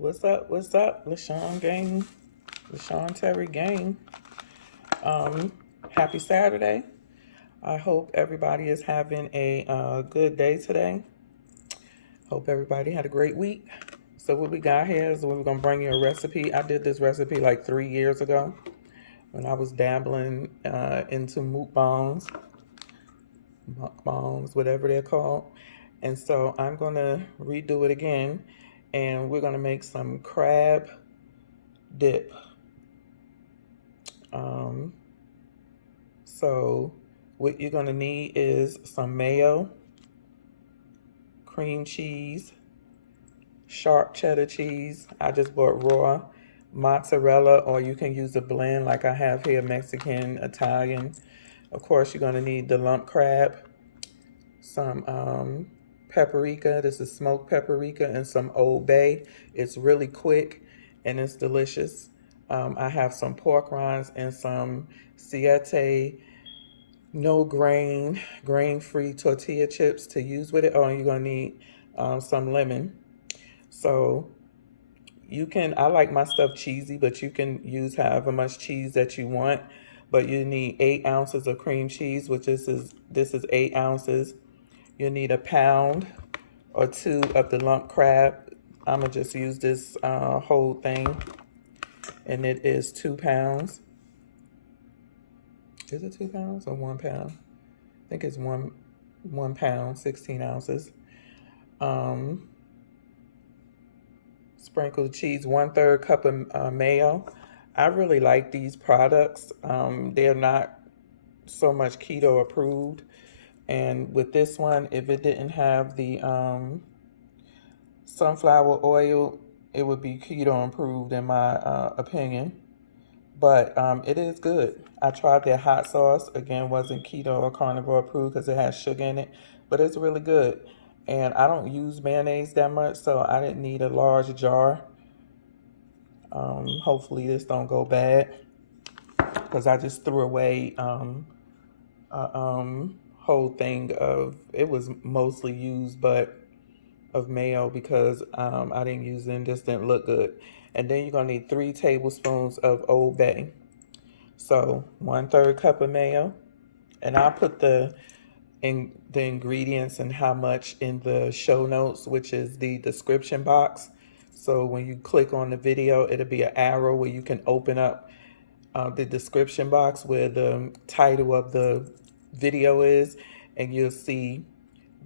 What's up? What's up, LaShawn gang? LashawnTerry gang. Happy Saturday. I hope everybody is having a good day today. Hope everybody had a great week. So what we got here is we're gonna bring you a recipe. I did this recipe like 3 years ago when I was dabbling into mukbangs, whatever they're called. And so I'm gonna redo it again, and we're gonna make some crab dip. Um, so what you're gonna need is some mayo, cream cheese, sharp cheddar cheese. I just bought raw mozzarella, or you can use a blend like I have here, Mexican, Italian. Of course, you're gonna need the lump crab, some paprika. This is smoked paprika, and some Old Bay. It's really quick and it's delicious. I have some pork rinds and some siete no grain-free tortilla chips to use with it. Oh, and you're gonna need some lemon. So I like my stuff cheesy, but you can use however much cheese that you want. But you need 8 ounces of cream cheese, which this is 8 ounces. You need a pound or 2 of the lump crab. I'm gonna just use this whole thing, and it is 2 pounds. Is it 2 pounds or 1 pound? I think it's one pound, 16 ounces. Sprinkled cheese, 1/3 cup of mayo. I really like these products. They're not so much keto approved. And with this one, if it didn't have the sunflower oil, it would be keto approved in my opinion. But it is good. I tried their hot sauce. Again, wasn't keto or carnivore approved because it has sugar in it, but it's really good. And I don't use mayonnaise that much, so I didn't need a large jar. Hopefully this don't go bad, because I just threw away a whole thing of, it was mostly used, but of mayo, because I didn't use it and just didn't look good. And then you're gonna need 3 tablespoons of Old Bay. So 1/3 cup of mayo, and I'll put the ingredients and how much in the show notes, which is the description box. So when you click on the video, it'll be an arrow where you can open up the description box where the title of the video is, and you'll see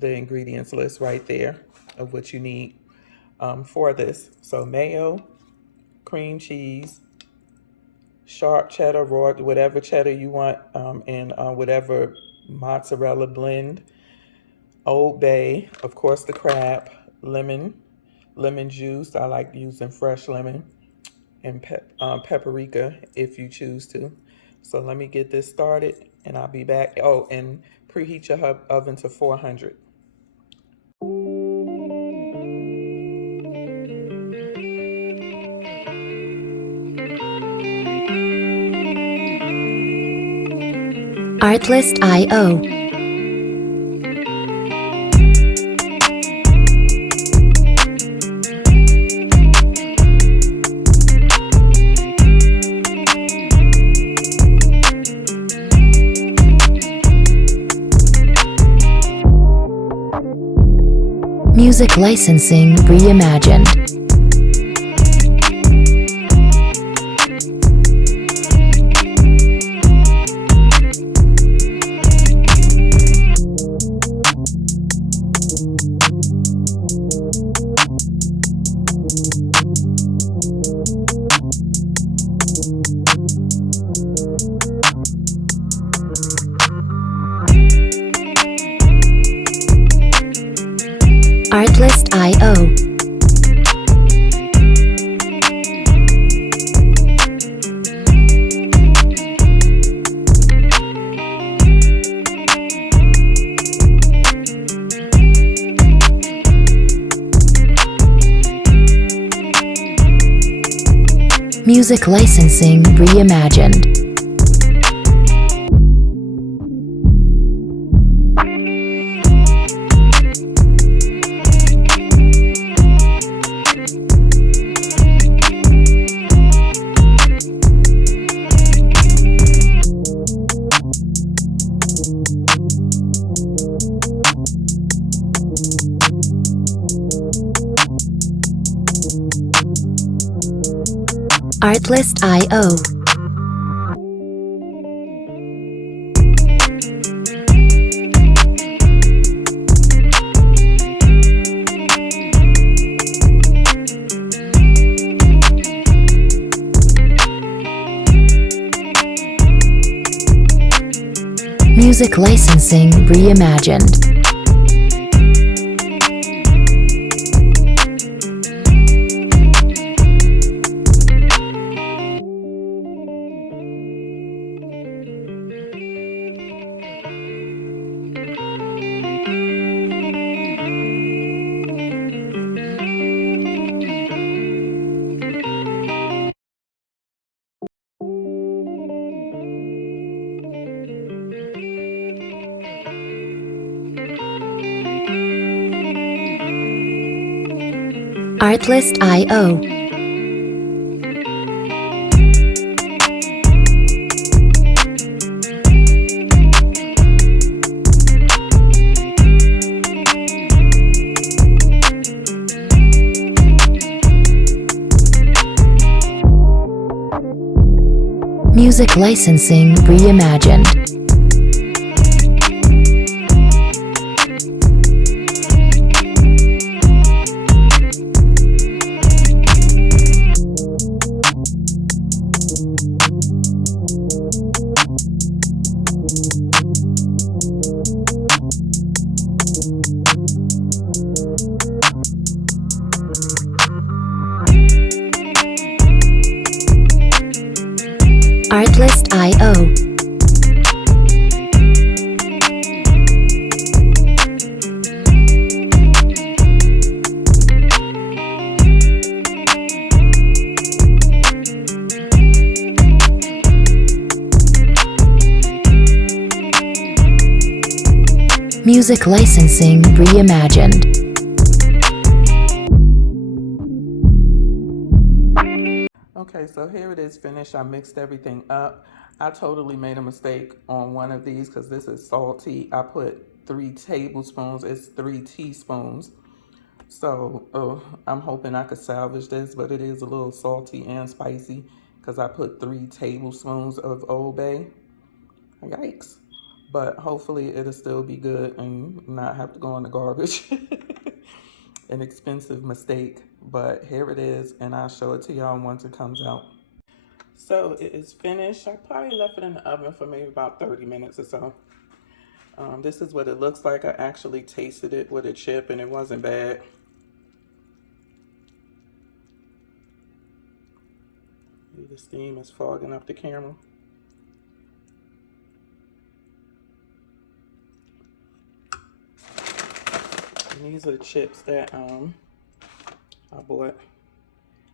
the ingredients list right there of what you need for this. So mayo, cream cheese, sharp cheddar, raw, whatever cheddar you want, and whatever mozzarella blend, Old Bay, of course the crab, lemon juice. I like using fresh lemon, and paprika if you choose to. So let me get this started, and I'll be back. Oh, and preheat your oven to 400. Artlist.io. Music licensing reimagined. Artlist.io. Music licensing reimagined. Artlist.io. Music licensing reimagined. Artlist.io. Music licensing reimagined. Artlist.io. Music licensing reimagined. Okay, so here it is finished. I mixed everything up. I totally made a mistake on one of these because this is salty. I put 3 tablespoons. It's 3 teaspoons. So I'm hoping I could salvage this, but it is a little salty and spicy because I put 3 tablespoons of Old Bay. Yikes. But hopefully it'll still be good and not have to go in the garbage. An expensive mistake, but here it is, and I'll show it to y'all once it comes out. So it is finished. I probably left it in the oven for maybe about 30 minutes or so. This is what it looks like. I actually tasted it with a chip and it wasn't bad. The steam is fogging up the camera. And these are the chips that I bought.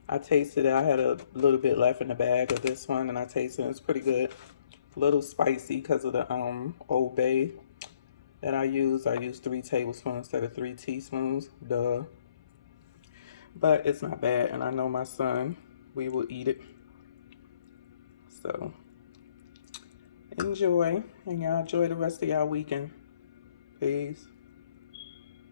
I tasted it. I had a little bit left in the bag of this one, and I tasted it. It's pretty good. A little spicy because of the Old Bay that I use. I use 3 tablespoons instead of 3 teaspoons. Duh. But it's not bad, and I know my son, we will eat it. So enjoy, and y'all enjoy the rest of y'all weekend. Peace.